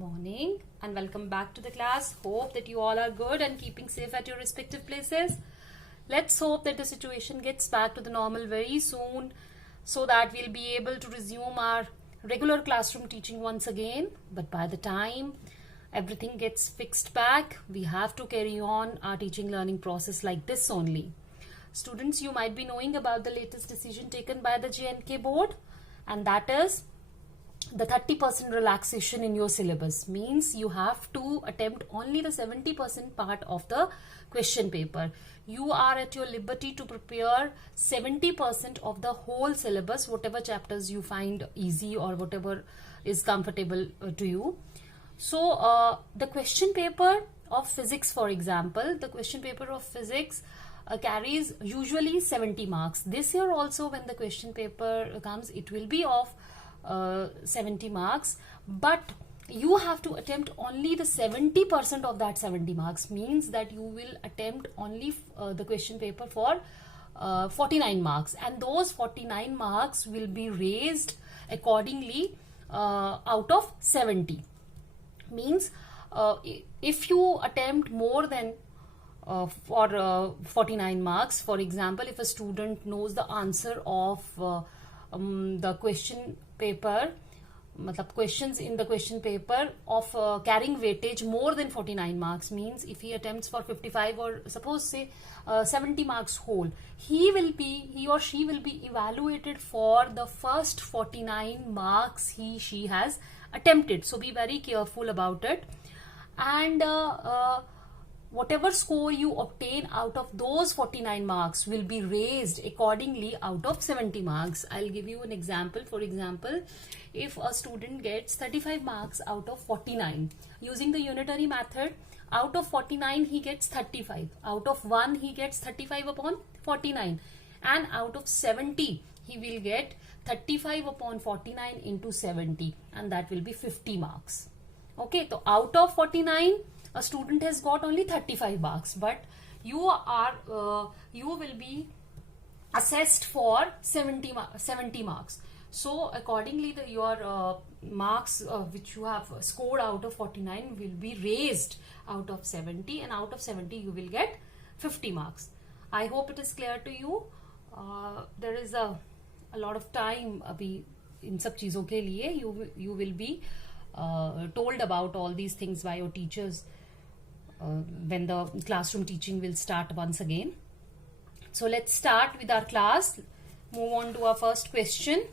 morning and welcome back to the class. Hope that you all are good and keeping safe at your respective places. Let's hope that the situation gets back to the normal very soon so that we'll be able to resume our regular classroom teaching once again. But by the time everything gets fixed back, we have to carry on our teaching learning process like this only. Students, you might be knowing about the latest decision taken by the J&K board, and that is the 30% relaxation in your syllabus. Means you have to attempt only the 70% part of the question paper. You are at your liberty to prepare 70% of the whole syllabus, whatever chapters you find easy or whatever is comfortable to you. So the question paper of physics, for example, the question paper of physics carries usually 70 marks. This year also, when the question paper comes, it will be of 70 marks, but you have to attempt only the 70% of that 70 marks. Means that you will attempt only the question paper for 49 marks, and those 49 marks will be raised accordingly out of 70. Means if you attempt more than for 49 marks, for example, if a student knows the answer of the question paper, questions in the question paper of carrying weightage more than 49 marks, means if he attempts for 55 or suppose say 70 marks whole, he or she will be evaluated for the first 49 marks she has attempted. So be very careful about it, and whatever score you obtain out of those 49 marks will be raised accordingly out of 70 marks. I'll give you an example. For example, if a student gets 35 marks out of 49, using the unitary method, out of 49 he gets 35, out of 1 he gets 35 upon 49, and out of 70 he will get 35 upon 49 into 70, and that will be 50 marks. Okay, so out of 49 a student has got only 35 marks, but you will be assessed for 70 marks. So accordingly, your marks which you have scored out of 49 will be raised out of 70, and out of 70 you will get 50 marks. I hope it is clear to you. There is a lot of time अभी इन सब चीजों के लिए you will be told about all these things by your teachers when the classroom teaching will start once again. So let's start with our class. Move on to our first question.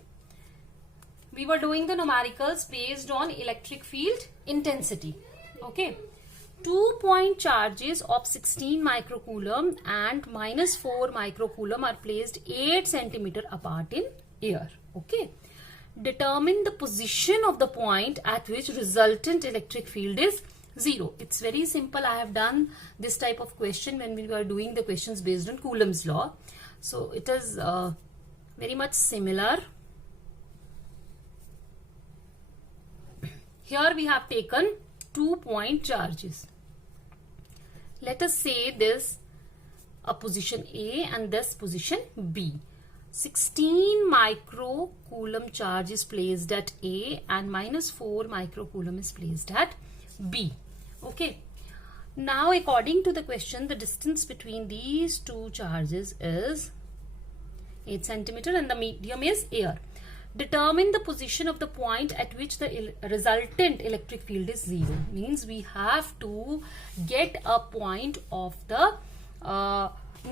We were doing the numericals based on electric field intensity. Okay. 2-point charges of 16 microcoulomb and -4 microcoulomb are placed 8 centimeter apart in air. Okay. Determine the position of the point at which resultant electric field is 0. It's very simple. I have done this type of question when we were doing the questions based on Coulomb's law. So it is very much similar. Here we have taken 2-point charges. Let us say this a position A and this position B. 16 microcoulomb charge is placed at A and -4 microcoulomb is placed at B. Okay. Now according to the question, the distance between these two charges is 8 centimeter and the medium is air. Determine the position of the point at which the resultant electric field is 0. Means we have to get a point of the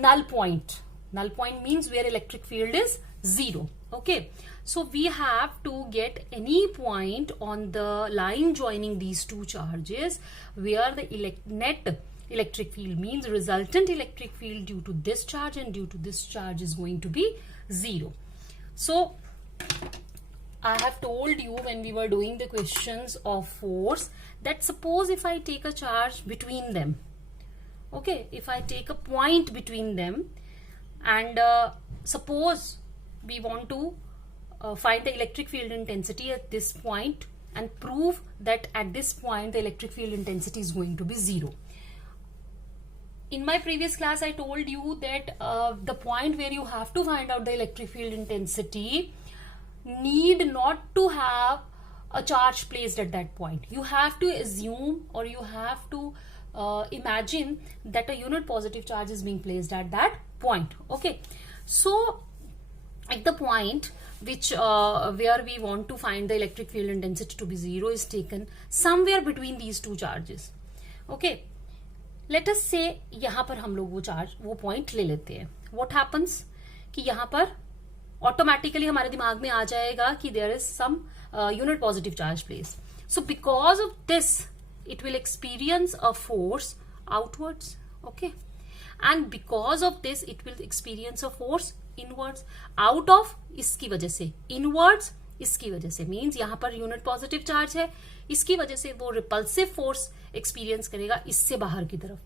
null point. Null point means where electric field is 0. Okay. So we have to get any point on the line joining these two charges where the net electric field, means resultant electric field due to this charge and due to this charge, is going to be 0. So I have told you when we were doing the questions of force that suppose if I take a charge between them, okay, if I take a point between them, and suppose we want to find the electric field intensity at this point and prove that at this point the electric field intensity is going to be 0. In my previous class I told you that the point where you have to find out the electric field intensity need not to have a charge placed at that point. You have to assume or you have to imagine that a unit positive charge is being placed at that point. Okay, so at the point which where we want to find the electric field intensity to be 0 is taken somewhere between these two charges. Okay, let us say यहाँ पर हम लोग वो point ले लेते हैं. What happens कि यहाँ पर ऑटोमेटिकली हमारे दिमाग में आ जाएगा कि there is some unit positive charge place. So because of this, it will experience a force outwards. Okay, and because of this, it will experience a force inwards. Out of इसकी वजह से, inwards इसकी वजह से, means यहाँ पर unit positive charge है, इसकी वजह से वो repulsive force experience करेगा इससे बाहर की तरफ.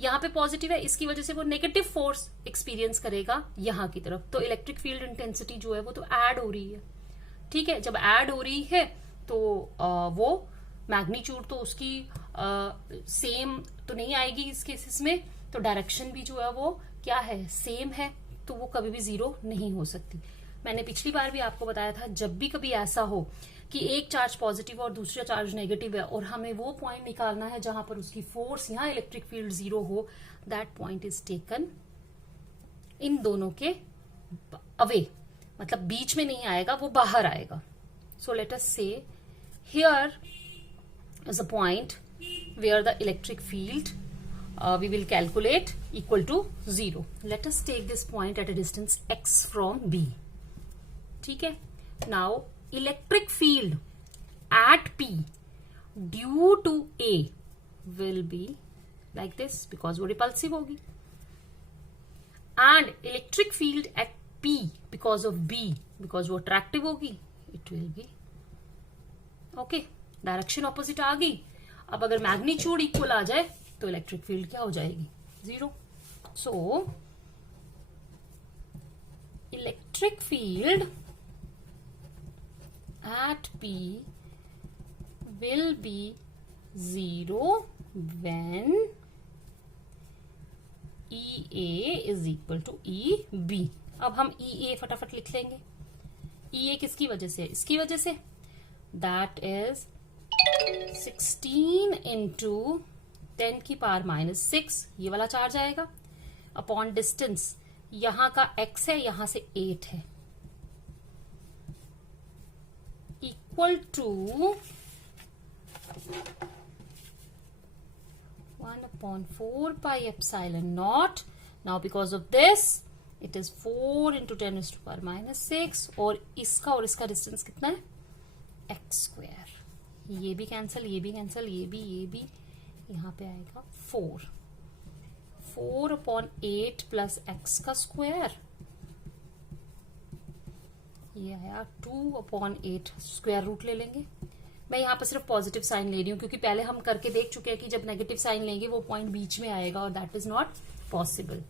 यहाँ पे पॉजिटिव है, इसकी वजह से वो नेगेटिव फोर्स एक्सपीरियंस करेगा यहाँ की तरफ. तो इलेक्ट्रिक फील्ड इंटेंसिटी जो है वो तो ऐड हो रही है. ठीक है, जब ऐड हो रही है तो वो मैग्नीट्यूड तो उसकी सेम तो नहीं आएगी इस केसेस में. तो डायरेक्शन भी जो है वो क्या है, सेम है. तो वो कभी भी 0 नहीं हो सकती. मैंने पिछली बार भी आपको बताया था, जब भी कभी ऐसा हो कि एक चार्ज पॉजिटिव और दूसरा चार्ज नेगेटिव है और हमें वो पॉइंट निकालना है जहां पर उसकी फोर्स, यहाँ इलेक्ट्रिक फील्ड 0 हो, that point is taken in दोनों के अवे. मतलब बीच में नहीं आएगा, वो बाहर आएगा. सो let us say here is a point where the electric field we will calculate equal to 0. Let us take this point at a distance x from B. ठीक है. Now electric field at P due to A will be like this because वो repulsive होगी. And electric field at P because of B, because वो attractive होगी, it will be okay. Direction opposite आ गई. अब अगर मैग्नीट्यूड इक्वल आ जाए तो इलेक्ट्रिक फील्ड क्या हो जाएगी, 0. So electric field at P will be 0 when EA is equal to EB. अब हम EA फटाफट लिख लेंगे. EA किसकी वजह से, इसकी वजह से, that is 16 into 10 की पावर -6, ये वाला चार्ज आएगा, अपॉन डिस्टेंस. यहां का x है, यहां से 8 है, equal to 1/4 pi epsilon naught. Now because of this it is 4 into 10 to the power -6 और इसका डिस्टेंस कितना है, x स्क्वायर. ये भी कैंसल, ये भी कैंसल, ये भी यहाँ पे आएगा 4/8 प्लस x का स्क्वायर. ये आया 2/8. स्क्वायर रूट ले लेंगे. मैं यहाँ पर सिर्फ पॉजिटिव साइन ले रही हूँ क्योंकि पहले हम करके देख चुके हैं कि जब नेगेटिव साइन लेंगे वो पॉइंट बीच में आएगा और दैट इज नॉट पॉसिबल.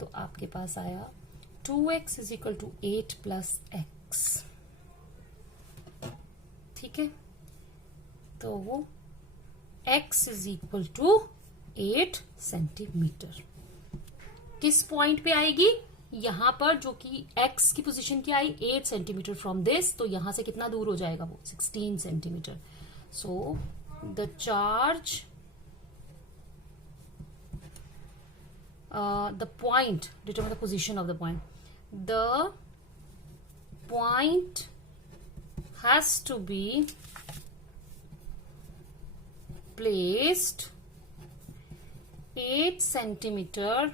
तो आपके पास आया 2x is equal to 8 plus x. ठीक है, तो वो x is equal to 8 centimetre. किस पॉइंट पे आएगी, यहां पर, जो कि x की पोजीशन की आई 8 सेंटीमीटर फ्रॉम दिस. तो यहां से कितना दूर हो जाएगा वो, 16 centimetre. So the charge, the point, determine the position of the point. The point has to be placed 8 centimeter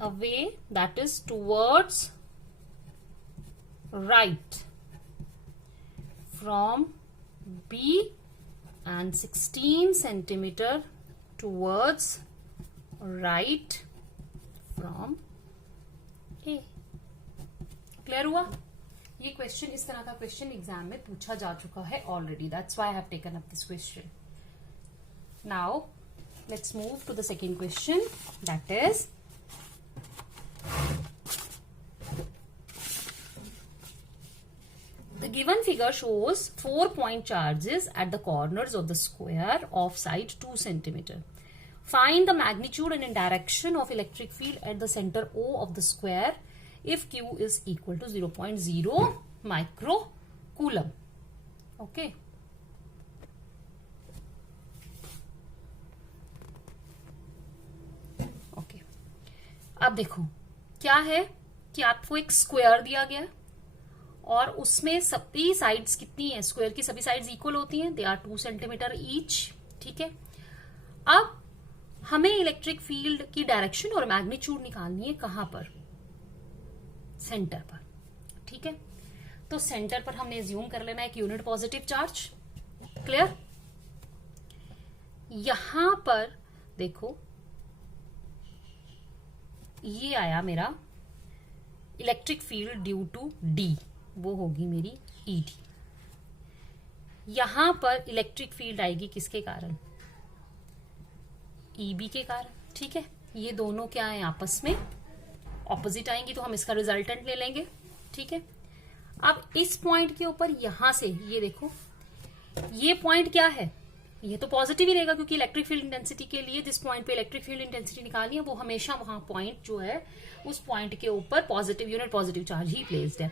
away, that is towards right from B, and 16 centimeter towards right from A. Clear हुआ? ये question, इस तरह का question exam में पूछा जा चुका है already. That's why I have taken up this question. Now let's move to the second question, that is the given figure shows 4-point charges at the corners of the square of side 2 centimeter. Find the magnitude and direction of electric field at the center O of the square if Q is equal to 0.0 micro coulomb. Okay, okay. अब देखो क्या है कि आपको एक square दिया गया और उसमें सभी साइड्स कितनी है, स्क्वायर की सभी साइड्स इक्वल होती हैं, दे आर 2 सेंटीमीटर ईच। ठीक है, अब हमें इलेक्ट्रिक फील्ड की डायरेक्शन और मैग्नीट्यूड निकालनी है, कहां पर, सेंटर पर। ठीक है, तो सेंटर पर हमने एज्यूम कर लेना एक यूनिट पॉजिटिव चार्ज। क्लियर? यहां पर देखो ये आया मेरा electric field due to D, वो होगी मेरी ईडी। यहां पर इलेक्ट्रिक फील्ड आएगी किसके कारण, ईबी के कारण। ठीक है, ये दोनों क्या है, आपस में ऑपोजिट आएंगी, तो हम इसका रिजल्टेंट ले लेंगे। ठीक है, अब इस पॉइंट के ऊपर यहां से ये देखो, ये पॉइंट क्या है, ये तो पॉजिटिव ही रहेगा, क्योंकि इलेक्ट्रिक फील्ड इंटेंसिटी के लिए जिस पॉइंट पे इलेक्ट्रिक फील्ड इंटेंसिटी निकालनी है वो हमेशा वहां पॉइंट जो है उस पॉइंट के ऊपर पॉजिटिव यूनिट पॉजिटिव चार्ज ही प्लेस्ड है।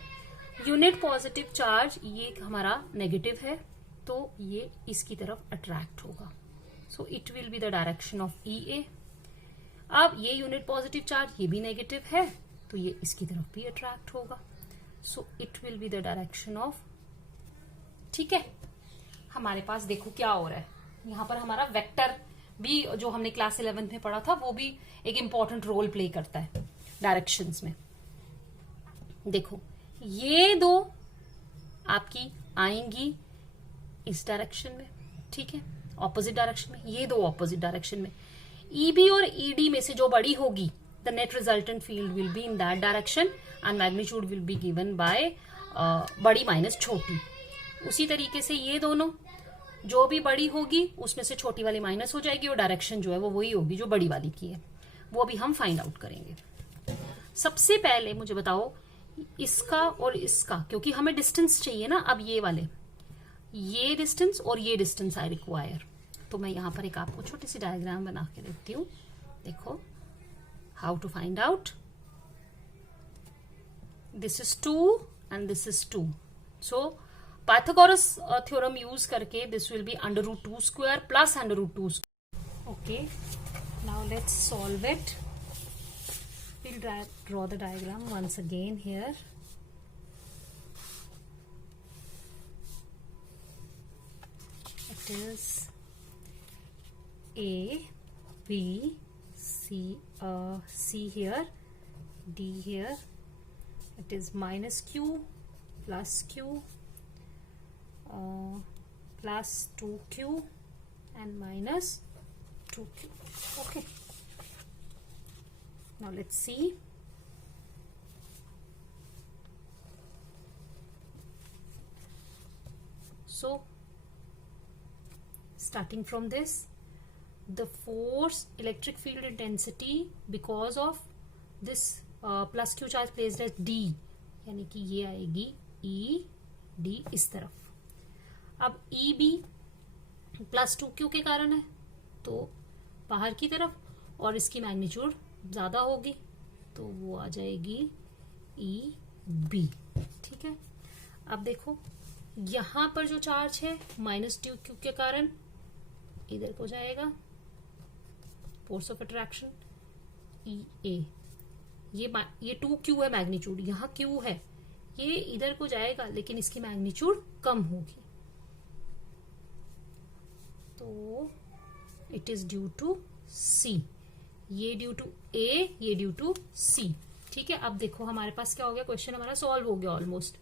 यूनिट पॉजिटिव चार्ज ये हमारा नेगेटिव है, तो ये इसकी तरफ अट्रैक्ट होगा। So it will be the direction of E A. अब ये यूनिट पॉजिटिव चार्ज ये भी नेगेटिव है, तो ये इसकी तरफ भी अट्रैक्ट होगा। So it will be the direction of. ठीक है, हमारे पास देखो क्या हो रहा है, यहां पर हमारा वेक्टर भी जो हमने क्लास 11 में पढ़ा था वो भी एक इंपॉर्टेंट रोल प्ले करता है डायरेक्शंस में। देखो ये दो आपकी आएंगी इस डायरेक्शन में, ठीक है, ऑपोजिट डायरेक्शन में, ये दो ऑपोजिट डायरेक्शन में। ईबी और ईडी में से जो बड़ी होगी, the net resultant field will be in that direction and magnitude will be given by बड़ी माइनस छोटी। उसी तरीके से ये दोनों, जो भी बड़ी होगी उसमें से छोटी वाली माइनस हो जाएगी और डायरेक्शन जो है वो वही होगी जो बड़ी वाली की है, वो भी हम फाइंड आउट करेंगे। सबसे पहले मुझे बताओ इसका और इसका, क्योंकि हमें डिस्टेंस चाहिए ना, अब ये वाले, ये डिस्टेंस और ये डिस्टेंस आई रिक्वायर। तो मैं यहां पर एक आपको छोटी सी डायग्राम बना के देती हूं। देखो how to find out, this is 2 and this is 2। So Pythagoras theorem use करके this will be √2 square plus √2 square. Okay, now let's solve it. We'll draw the diagram once again here. It is A, B, C here, D here. It is minus Q, plus Q, plus 2Q and minus 2Q. Okay. Now let's see. So starting from this, the force electric field intensity because of this plus Q charge placed as D, यानी कि ये आएगी E D इस तरफ। अब E B plus 2Q के कारण है तो बाहर की तरफ, और इसकी मैग्नीट्यूड ज्यादा होगी तो वो आ जाएगी ई बी। ठीक है, अब देखो यहां पर जो चार्ज है माइनस ड्यू क्यू के कारण इधर को जाएगा, फोर्स ऑफ अट्रैक्शन ई ए। ये 2Q है मैग्नीट्यूड, यहाँ Q है, ये इधर को जाएगा लेकिन इसकी मैग्नीट्यूड कम होगी, तो it is due to C। ये ड्यू टू A, ये ड्यू टू C। ठीक है, अब देखो हमारे पास क्या हो गया, क्वेश्चन हमारा सॉल्व हो गया ऑलमोस्ट।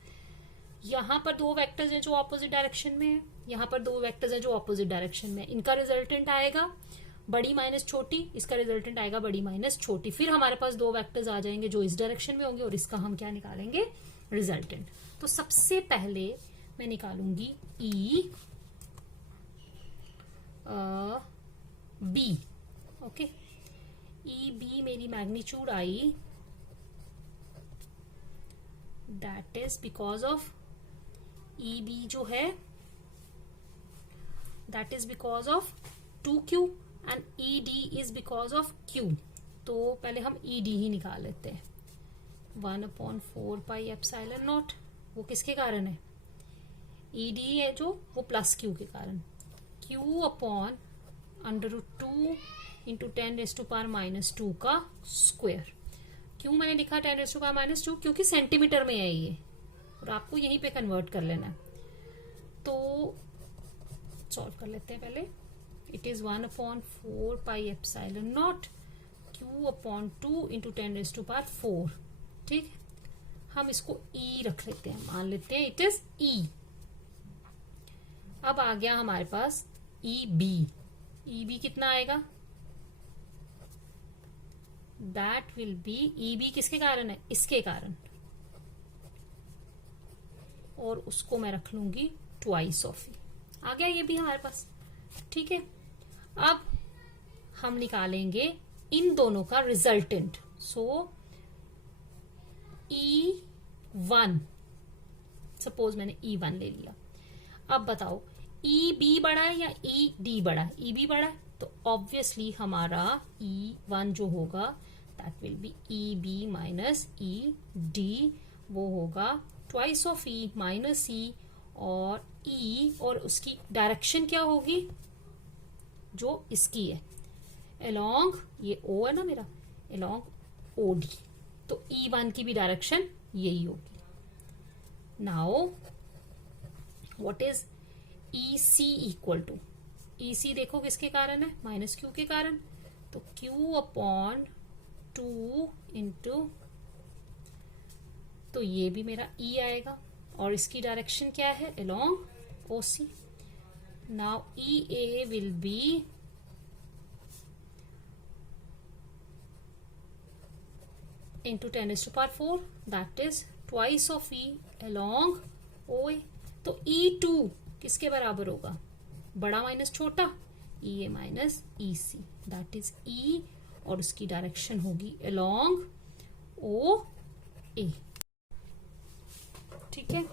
यहां पर दो वेक्टर्स हैं जो ऑपोजिट डायरेक्शन में है, यहां पर दो वेक्टर्स हैं जो ऑपोजिट डायरेक्शन में है। इनका रिजल्टेंट आएगा बड़ी माइनस छोटी, इसका रिजल्टेंट आएगा बड़ी माइनस छोटी। फिर हमारे पास दो वेक्टर्स आ जाएंगे जो इस डायरेक्शन में होंगे और इसका हम क्या निकालेंगे, रिजल्टेंट। तो सबसे पहले मैं निकालूंगी E B। Okay, E B मेरी magnitude I, that is because of E B जो है that is because of 2Q and E D is because of Q। तो पहले हम ई डी ही निकाल लेते हैं। 1/4 पाई एप्सिलॉन नॉट, वो किसके कारण है? ई डी है जो, वो प्लस क्यू के कारण, क्यू अपॉन √2 इंटू 10⁻⁻² का स्क्वायर। क्यों मैंने लिखा 10⁻⁻²? क्योंकि सेंटीमीटर में है ये, और आपको यहीं पे कन्वर्ट कर लेना है। तो सॉल्व कर लेते हैं पहले। It is 1/4πε0 Q/2 into 10⁻⁴। ठीक, हम इसको E रख लेते हैं, मान लेते हैं इट इज E। अब आ गया हमारे पास EB। EB कितना आएगा? दैट विल बी, EB किसके कारण है? इसके कारण, और उसको मैं रख लूंगी ट्वाइस ऑफ E। आ गया ये भी हमारे पास। ठीक है, अब हम निकालेंगे इन दोनों का रिजल्टेंट। सो E1, सपोज मैंने E1 ले लिया। अब बताओ EB बड़ा है या ED बड़ा है? EB बड़ा है, तो ऑब्वियसली हमारा E1 जो होगा that will B EB minus ED, वो होगा twice of E minus E, और E और उसकी डायरेक्शन क्या होगी? जो इसकी है अलोंग, ये O है ना मेरा, अलोंग OD, तो E1 की भी डायरेक्शन यही होगी। Now what is EC equal to? EC देखो किसके कारण है? माइनस Q के कारण, तो Q/2 इंटू, तो ये भी मेरा E आएगा, और इसकी डायरेक्शन क्या है? Along OC। Now EA will be into 10⁻⁴, that is twice of E along OA। तो E2 किसके बराबर होगा? बड़ा माइनस छोटा, EA minus EC, that is E, और उसकी डायरेक्शन होगी along OA। ठीक है,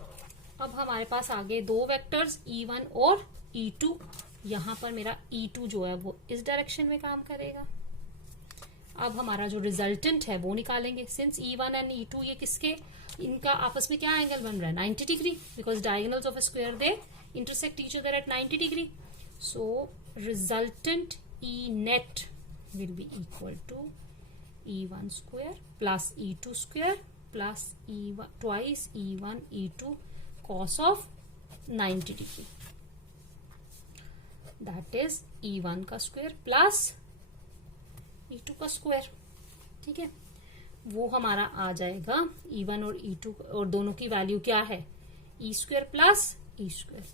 अब हमारे पास आ गए दो वेक्टर्स E1 और E2। यहां पर मेरा E2 जो है वो इस डायरेक्शन में काम करेगा। अब हमारा जो रिजल्टेंट है वो निकालेंगे। सिंस E1 एंड E2 ये किसके, इनका आपस में क्या एंगल बन रहा है? 90 degree, because diagonals of a square they intersect each other at 90 degree. So resultant E net will be equal to E1 square plus E2 square plus E1 twice E1 E2 cos of 90 degree, that is E1 का square plus E2 का square. ठीक है, वो हमारा आ जाएगा E1 और E2, और दोनों की वैल्यू क्या है? E square plus E square,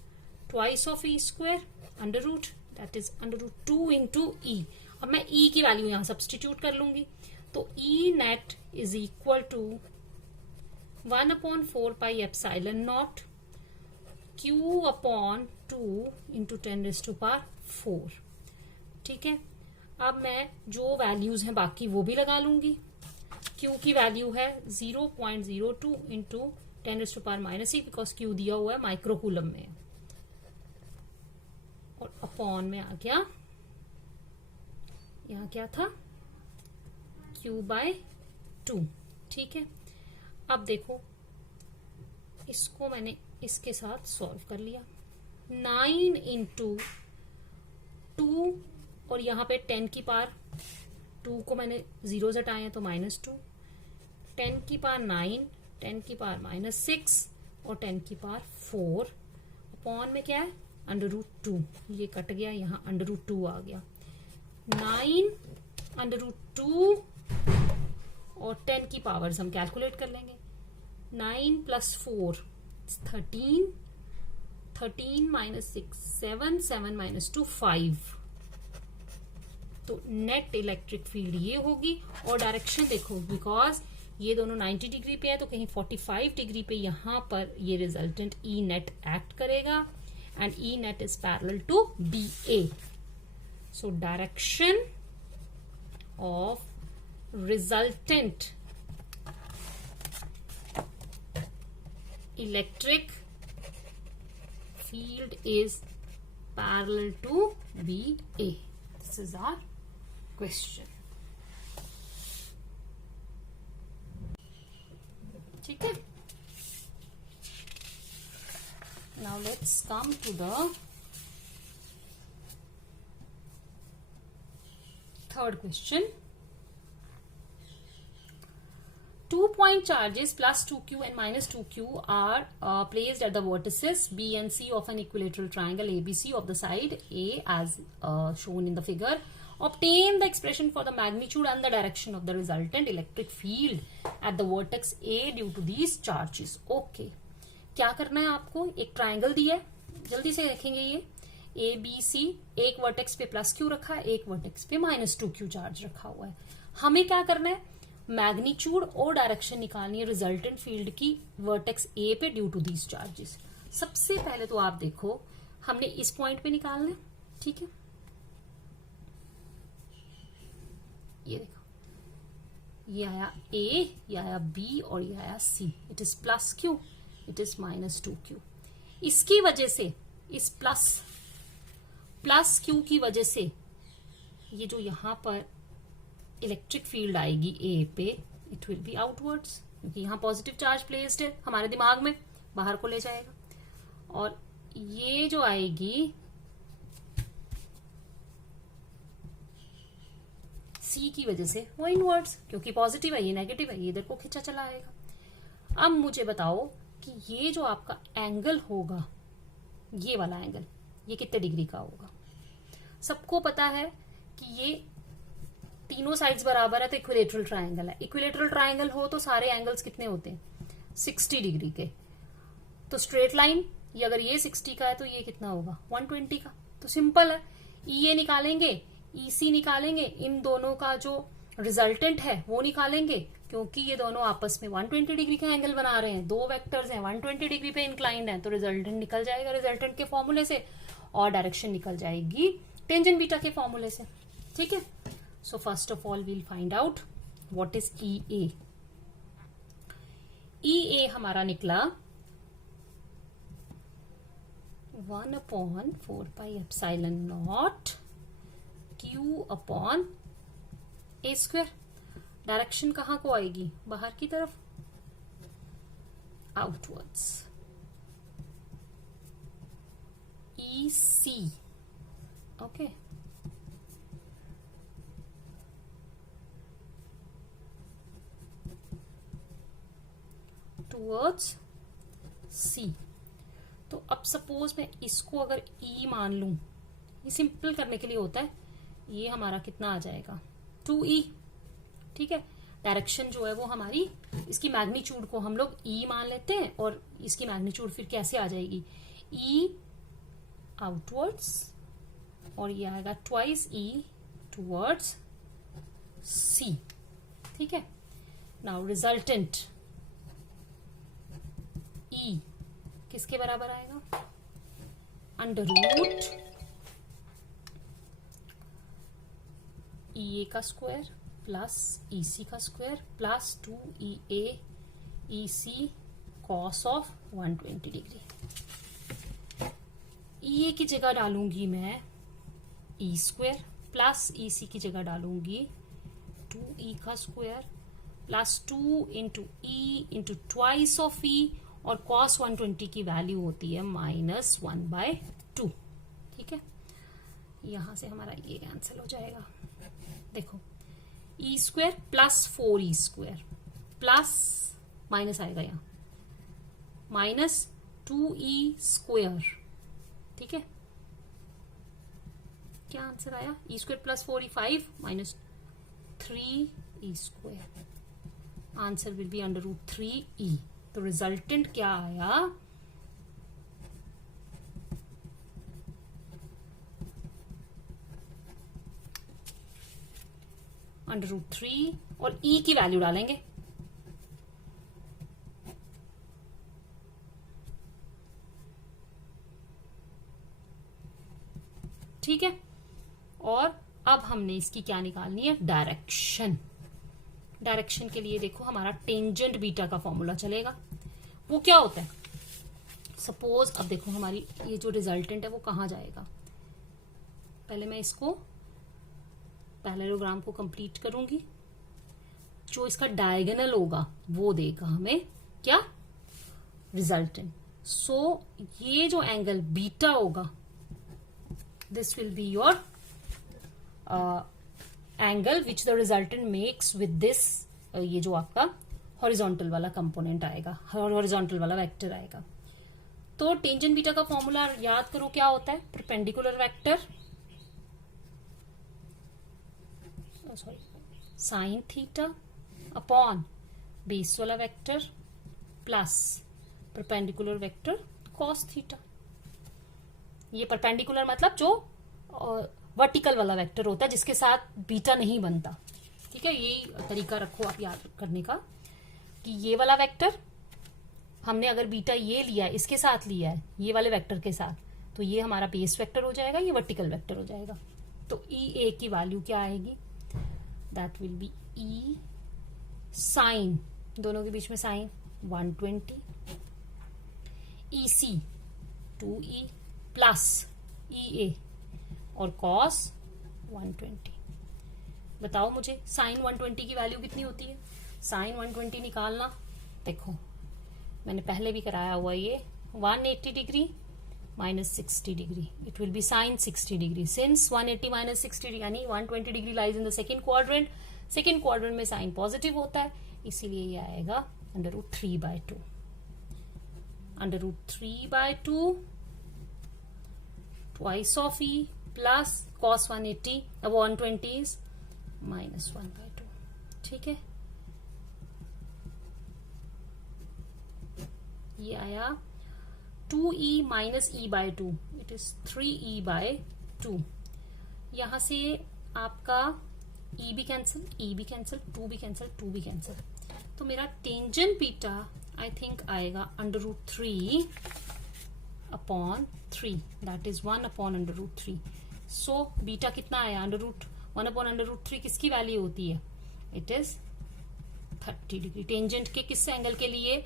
twice of E square under root, that is √2 into E। अब मैं E की वैल्यू यहां सब्सटीट्यूट कर लूंगी, तो E net is equal to 1/4πε0 Q/2 into 10⁻⁴। ठीक है, अब मैं जो वैल्यूज हैं बाकी वो भी लगा लूंगी। Q की वैल्यू है 0.02 इंटू 10⁻⁻⁻, बिकॉज Q दिया हुआ है माइक्रोकूलम में, और अपॉन में आ गया, यहां क्या था? Q/2। ठीक है, अब देखो इसको मैंने इसके साथ सॉल्व कर लिया। 9 इंटू 2, और यहाँ पे 10 की पावर 2 को मैंने 0 हटाए हैं तो -2, 10 की पावर 9, 10 की पावर -6 और 10 की पावर 4, अपॉन में क्या है? √2। ये कट गया, यहाँ √2 आ गया। 9 √2 और 10 की पावर्स हम कैलकुलेट कर लेंगे। 9 + 4 13, 13 - 6 7, 7 - 2 5। तो नेट इलेक्ट्रिक फील्ड ये होगी, और डायरेक्शन देखो, बिकॉज ये दोनों 90 डिग्री पे है, तो कहीं 45 डिग्री पे यहां पर ये रिजल्टेंट E नेट एक्ट करेगा, and E net is parallel to BA। So direction of resultant electric field is parallel to BA. This is our question. ठीक है, Now let's come to the third question. 2-point charges plus 2q and minus 2q are placed at the vertices B and C of an equilateral triangle ABC of the side A as shown in the figure. Obtain the expression for the magnitude and the direction of the resultant electric field at the vertex A due to these charges. Okay. क्या करना है आपको? एक triangle दिया है, जल्दी से देखेंगे ये ए बी सी, एक वर्टेक्स पे प्लस क्यू रखा है, एक वर्टेक्स पे माइनस 2q चार्ज रखा हुआ है. हमें क्या करना है? मैग्नीट्यूड और डायरेक्शन निकालनी है रिजल्टेंट फील्ड की वर्टेक्स ए पे ड्यू टू दीज चार्जेस. सबसे पहले तो आप देखो, हमने इस पॉइंट पे निकालना है. ठीक है, ये देखो, ये आया ए, ये आया बी और ये आया C. It is plus Q, it is minus 2q. इसकी वजह से, इस प्लस क्यू की वजह से ये जो यहां पर इलेक्ट्रिक फील्ड आएगी ए पे, इट विल बी आउटवर्ड्स, क्योंकि यहां पॉजिटिव चार्ज प्लेस्ड है हमारे दिमाग में, बाहर को ले जाएगा. और ये जो आएगी सी की वजह से वो इनवर्ड्स, क्योंकि पॉजिटिव है, ये नेगेटिव है, ये इधर को खींचा चला आएगा. अब मुझे बताओ कि ये जो आपका एंगल होगा, ये वाला एंगल, ये कितने डिग्री का होगा? सबको पता है कि ये तीनों साइड्स बराबर है तो इक्विलेटरल ट्रायंगल है. इक्विलेटरल ट्रायंगल हो तो सारे एंगल्स कितने होते हैं? 60 डिग्री के. तो स्ट्रेट लाइन, ये अगर ये 60 का है तो ये कितना होगा? 120 का. तो सिंपल है, ई निकालेंगे, ईसी निकालेंगे, इन दोनों का जो रिजल्टेंट है वो निकालेंगे, क्योंकि ये दोनों आपस में 120 डिग्री का एंगल बना रहे हैं. दो वेक्टर्स हैं 120 डिग्री पे इंक्लाइंड है, तो रिजल्टेंट निकल जाएगा रिजल्टेंट के फॉर्मूले से, और डायरेक्शन निकल जाएगी टेंजेंट बीटा के फॉर्मूले से. ठीक है. So first of all we'll find out what is EA. EA हमारा निकला 1/4πε0 Q upon A square. Direction कहाँ को आएगी? बाहर की तरफ, outwards. EC. Okay. Towards C. तो अब सपोज मैं इसको अगर E मान लूं, ये सिंपल करने के लिए होता है, ये हमारा कितना आ जाएगा? 2E. ठीक है. डायरेक्शन जो है वो हमारी, इसकी मैग्नीट्यूड को हम लोग E मान लेते हैं, और इसकी मैग्नीट्यूड फिर कैसे आ जाएगी? E आउटवर्ड्स, और ये आएगा ट्वाइस E टूवर्ड्स C. ठीक है. नाउ रिजल्टेंट E किसके बराबर आएगा? अंडर रूट EA का स्क्वायर प्लस EC का square plus 2EA EC cos of 120 degree. EA की जगह डालूंगी मैं E स्क्वायर, प्लस EC की जगह डालूंगी 2E का square plus 2 into E into twice of E, और cos 120 की वैल्यू होती है -1/2. ठीक है. यहां से हमारा ये कैंसिल हो जाएगा. देखो, E square plus 4E square plus minus आएगा यहां माइनस 2E स्क्वायर. ठीक है. क्या आंसर आया? E square plus 4E 5 minus 3E square. Answer will be under root 3E. तो रिजल्टेंट क्या आया? अंडर रूट 3, और E की वैल्यू डालेंगे. ठीक है. और अब हमने इसकी क्या निकालनी है? डायरेक्शन. डायरेक्शन के लिए देखो, हमारा टेंजेंट बीटा का फॉर्मूला चलेगा. वो क्या होता है? सपोज अब देखो, हमारी ये जो रिजल्टेंट है वो कहाँ जाएगा? पहले मैं इसको पैरेललोग्राम को कंप्लीट करूंगी. जो इसका डायगोनल होगा वो देगा हमें क्या? रिजल्टेंट. सो ये जो एंगल बीटा होगा, this will be your angle which the resultant makes with this, ये जो आपका हॉरिजॉन्टल वाला कंपोनेंट आएगा, हॉरिजॉन्टल वाला वेक्टर आएगा। तो टेंजेंट बीटा का फॉर्मूला याद करो क्या होता है, perpendicular vector sorry sine theta upon base वाला vector plus perpendicular vector cos theta. ये परपेंडिकुलर मतलब जो वर्टिकल वाला वेक्टर होता है जिसके साथ बीटा नहीं बनता। ठीक है, यही तरीका रखो आप याद करने का कि ये वाला वेक्टर हमने अगर बीटा ये लिया है, इसके साथ लिया है, ये वाले वेक्टर के साथ, तो ये हमारा बेस वेक्टर हो जाएगा, ये वर्टिकल वेक्टर हो जाएगा। तो ई ए की वैल्यू क्या आएगी, that will be E sine, दोनों के बीच में साइन 120, ई सी 2e प्लस ई ए और कॉस 120। बताओ मुझे साइन 120 की वैल्यू कितनी होती है। साइन 120 निकालना, देखो मैंने पहले भी कराया हुआ, ये 180 degree minus 60 degree, it will be sine 60 degree. Since 180 minus 60 यानी 120 degree lies in the second quadrant, second quadrant में साइन पॉजिटिव होता है, इसीलिए ये आएगा √3/2, √3/2 twice of e plus cos 180 अब 120 is -1/2। ठीक है, ये आया 2e minus e/2, it is 3e/2। यहां से आपका e भी कैंसिल, e भी कैंसिल, 2 भी कैंसिल, 2 भी कैंसिल, तो मेरा टेंजेंट बीटा आई थिंक आएगा √3 upon 3, that is 1/√3। So beta कितना आया, √1/√3 किसकी वैल्यू होती है, इट इज 30 डिग्री। टेंजेंट के किस एंगल के लिए,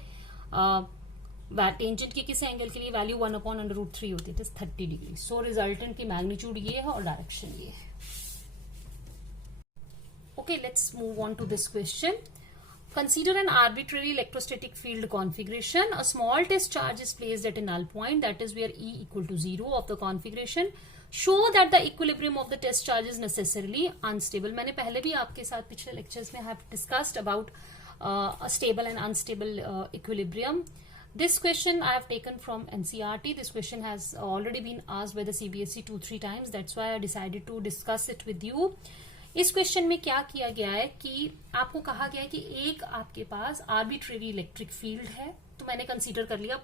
टेंजेंट के किस एंगल के लिए वैल्यू 1/√3 होती है, it is 30 degree. So resultant की मैग्नीट्यूड ये है और डायरेक्शन ये है। Okay, let's move on to this question. Consider an arbitrary electrostatic field configuration. A small test charge is placed at a null point, that is where E equal to 0 of the configuration. Show that the equilibrium of the test charge is necessarily unstable. मैंने पहले भी आपके साथ पिछले lectures में have discussed about a stable and unstable equilibrium. This question I have taken from NCERT. This question has already been asked by the CBSE 2-3 times. That's why I decided to discuss it with you. इस question में क्या किया गया है कि आपको कहा गया है कि एक आपके पास आर्बिट्रेरी इलेक्ट्रिक फील्ड है, तो मैंने कंसीडर कर लिया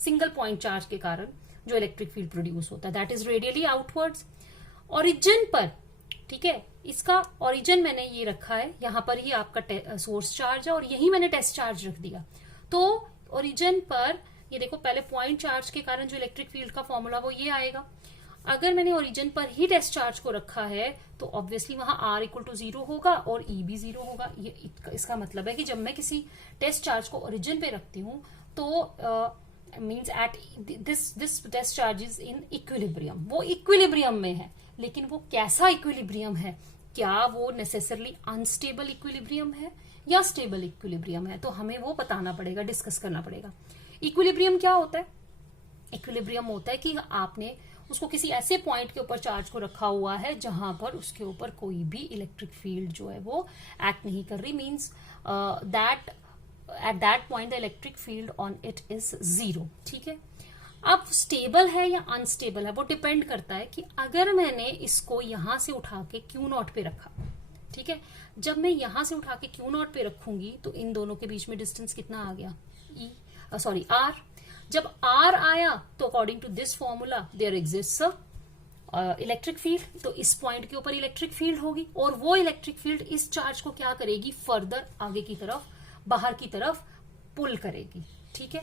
सिंगल पॉइंट चार्ज के कारण जो इलेक्ट्रिक फील्ड प्रोड्यूस होता है, that is radially outwards origin पर। ठीक है, इसका ओरिजिन मैंने ये रखा है, यहां पर ही आपका सोर्स चार्ज है और यही मैंने टेस्ट चार्ज रख दिया। तो ओरिजिन पर ये देखो, पहले पॉइंट चार्ज के कारण जो इलेक्ट्रिक फील्ड का फॉर्मूला वो ये आएगा। अगर मैंने ओरिजिन पर ही टेस्ट चार्ज को रखा है तो ऑब्वियसली वहां R = 0 होगा और E भी 0 होगा। ये इसका मतलब है कि जब मैं किसी टेस्ट चार्ज को ओरिजिन पे रखती हूं तो means at this test charge is in equilibrium, वो इक्विलिब्रियम में है। लेकिन वो कैसा इक्विलिब्रियम है, क्या वो नेसेसरली अनस्टेबल इक्विलिब्रियम है या स्टेबल इक्विलिब्रियम है, तो हमें वो बताना पड़ेगा, डिस्कस करना पड़ेगा। इक्विलिब्रियम क्या होता है, इक्विलिब्रियम होता है कि आपने उसको किसी ऐसे पॉइंट के ऊपर चार्ज को रखा हुआ है जहां पर उसके ऊपर कोई भी इलेक्ट्रिक फील्ड जो है वो एक्ट नहीं कर रही, means that at that point the electric field on it is 0। ठीक है, अब स्टेबल है या अनस्टेबल है वो डिपेंड करता है कि अगर मैंने इसको यहां से उठा के Q0 पे रखा, ठीक है, जब मैं यहां से उठा के Q0 पे रखूंगी तो इन दोनों के बीच में डिस्टेंस कितना आ गया, R। जब R आया तो according to this formula there exists electric field, तो इस पॉइंट के ऊपर इलेक्ट्रिक फील्ड होगी और वो इलेक्ट्रिक फील्ड इस चार्ज को क्या करेगी, फर्दर आगे की तरफ, बाहर की तरफ पुल करेगी। ठीक है,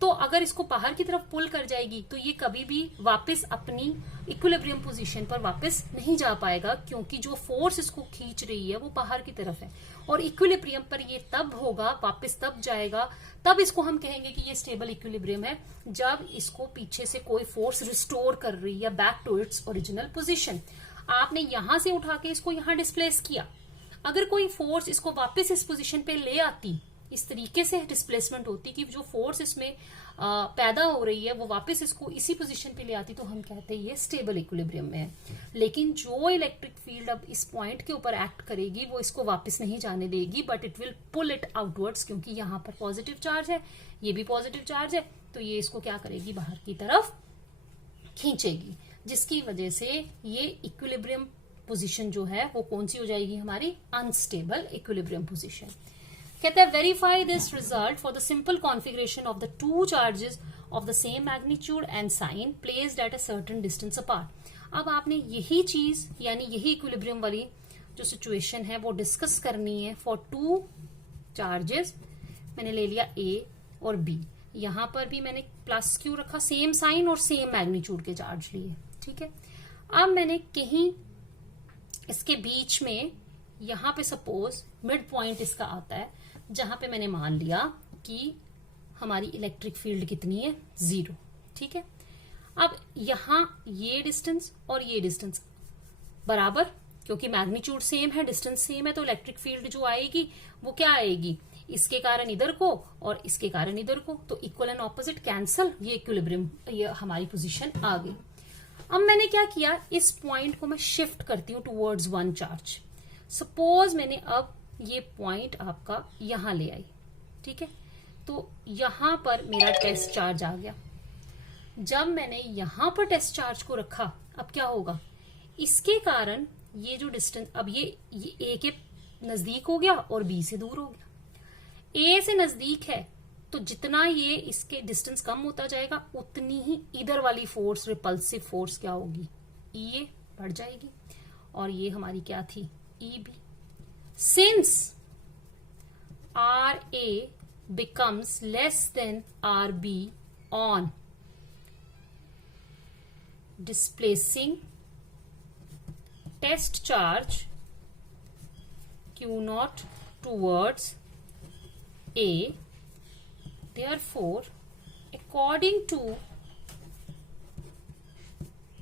तो अगर इसको बाहर की तरफ पुल कर जाएगी तो ये कभी भी वापस अपनी इक्विलिब्रियम पोजीशन पर वापस नहीं जा पाएगा, क्योंकि जो फोर्स इसको खींच रही है वो बाहर की तरफ है। और इक्विलिब्रियम पर ये तब होगा, वापस तब जाएगा, तब इसको हम कहेंगे कि ये स्टेबल इक्विलिब्रियम है, जब इसको पीछे से कोई फोर्स रिस्टोर कर रही है back to its original position. आपने यहां से उठा के इसको यहां डिस्प्लेस किया, अगर कोई फोर्स इसको वापस इस पोजीशन पे ले आती इस तरीके से डिस्प्लेसमेंट होती कि जो फोर्स इसमें पैदा हो रही है वो वापस इसको इसी पोजीशन पे ले आती, तो हम कहते हैं ये स्टेबल इक्विलिब्रियम में है। लेकिन जो इलेक्ट्रिक फील्ड अब इस पॉइंट के ऊपर एक्ट करेगी वो इसको वापस नहीं जाने देगी, but it will pull it outwards, क्योंकि यहाँ पर पॉजिटिव चार्ज है, ये भी पॉजिटिव चार्ज है, तो ये इसको क्या करेगी, बाहर की तरफ खींचेगी, जिसकी वजह से ये इक्विलिब्रियम पोजीशन जो है वो कौन सी हो जाएगी, हमारी अनस्टेबल इक्विलिब्रियम पोजीशन। कहता है verify this result for the simple configuration of the two charges of the same magnitude and sign placed at a certain distance apart. अब आपने यही चीज यानी यही इक्विलिब्रियम वाली जो सिचुएशन है वो डिस्कस करनी है फॉर टू चार्जेस। मैंने ले लिया ए और बी, यहां पर भी मैंने प्लस क्यू रखा, सेम साइन और सेम मैग्नीट्यूड के चार्ज लिए, ठीक है। अब मैंने कहीं इसके बीच में यहां पे सपोज मिड पॉइंट इसका आता है, जहां पे मैंने मान लिया कि हमारी इलेक्ट्रिक फील्ड कितनी है, 0, ठीक है। अब यहां ये डिस्टेंस और ये डिस्टेंस बराबर, क्योंकि मैग्नीट्यूड सेम है, डिस्टेंस सेम है, तो इलेक्ट्रिक फील्ड जो आएगी वो क्या आएगी, इसके कारण इधर को और इसके कारण इधर को, तो इक्वल एंड ऑपोजिट कैंसल, ये इक्विलिब्रियम, ये हमारी पोजीशन आ गई। अब मैंने क्या किया, इस पॉइंट को मैं शिफ्ट करती हूँ टुवर्ड्स वन चार्ज। सपोज मैंने अब ये पॉइंट आपका यहां ले आई, ठीक है, तो यहां पर मेरा टेस्ट चार्ज आ गया। जब मैंने यहां पर टेस्ट चार्ज को रखा, अब क्या होगा, इसके कारण ये जो डिस्टेंस, अब ये ए के नजदीक हो गया और बी से दूर हो गया। ए से नजदीक है तो जितना ये इसके डिस्टेंस कम होता जाएगा उतनी ही इधर वाली फोर्स, रिपल्सिव फोर्स क्या होगी, ये बढ़ जाएगी, और ये हमारी क्या थी, E B. Since RA becomes less than RB on displacing test charge Q naught towards A, therefore, according to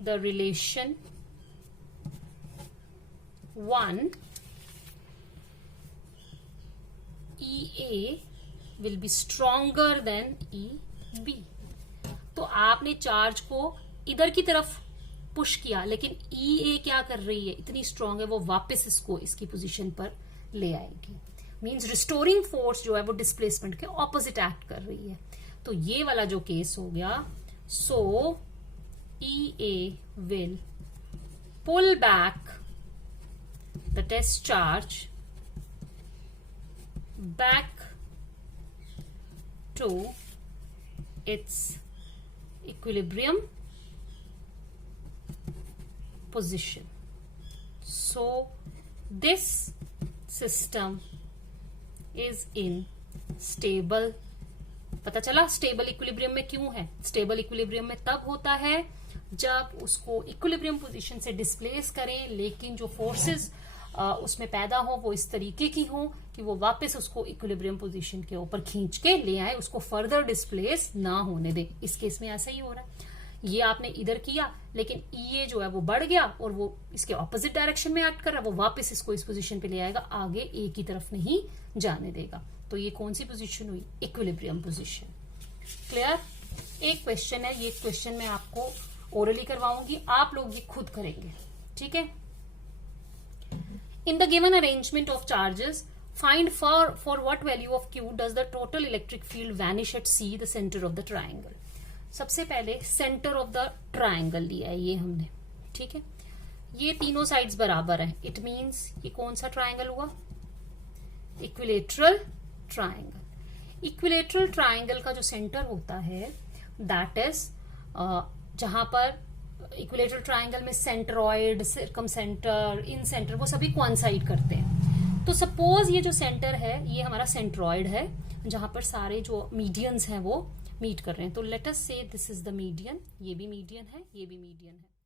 the relation 1, EA will be stronger than EB। तो आपने चार्ज को इधर की तरफ पुश किया, लेकिन EA क्या कर रही है, इतनी स्ट्रांग है, वो वापस इसको इसकी पोजीशन पर ले आएगी। मींस रिस्टोरिंग फोर्स जो है वो डिस्प्लेसमेंट के ऑपोजिट एक्ट कर रही है। तो ये वाला जो केस हो गया, so EA will pull back the test charge back to its equilibrium position. So this system is in stable। पता चला स्टेबल इक्विलिब्रियम में क्यों है, स्टेबल इक्विलिब्रियम में तब होता है जब उसको इक्विलिब्रियम पोजीशन से डिस्प्लेस करें, लेकिन जो फोर्सेस उसमें पैदा हो वो इस तरीके की हो कि वो वापस उसको इक्विलिब्रियम पोजीशन के ऊपर खींच के ले आए, उसको फर्दर डिस्प्लेस ना होने दे। इस केस में ऐसा ही हो रहा है, ये आपने इधर किया लेकिन ये जो है वो बढ़ गया और वो इसके ऑपोजिट डायरेक्शन में एक्ट कर रहा है, वो वापस इसको इस पोजीशन पे ले आएगा, आगे ए की तरफ नहीं जाने देगा। तो ये कौन सी पोजीशन हुई, इक्विलिब्रियम पोजीशन। क्लियर। एक क्वेश्चन है, ये क्वेश्चन मैं आपको ओरली करवाऊंगी, आप लोग ये खुद करेंगे, ठीक है। In the given arrangement of charges, find for what value of Q does the total electric field vanish at C, the center of the triangle। सबसे पहले सेंटर ऑफ द ट्राइंगल लिया है ये हमने, ठीक है। ये तीनों साइड्स बराबर हैं, इट मींस ये कौन सा ट्राइंगल हुआ, इक्विलेटरल ट्राइंगल। इक्विलेटरल ट्राइंगल का जो सेंटर होता है दैट इज जहां पर इक्विलेटरल ट्राइंगल में सेंट्रॉइड, सर्कमसेंटर, इन सेंटर वो सभी कोइंसाइड करते हैं। तो सपोज ये जो सेंटर है ये हमारा सेंट्रॉइड है, जहां पर सारे जो मीडियंस हैं वो मीट कर रहे हैं। तो लेट अस से दिस इज द मीडियन, ये भी मीडियन है, ये भी मीडियन है।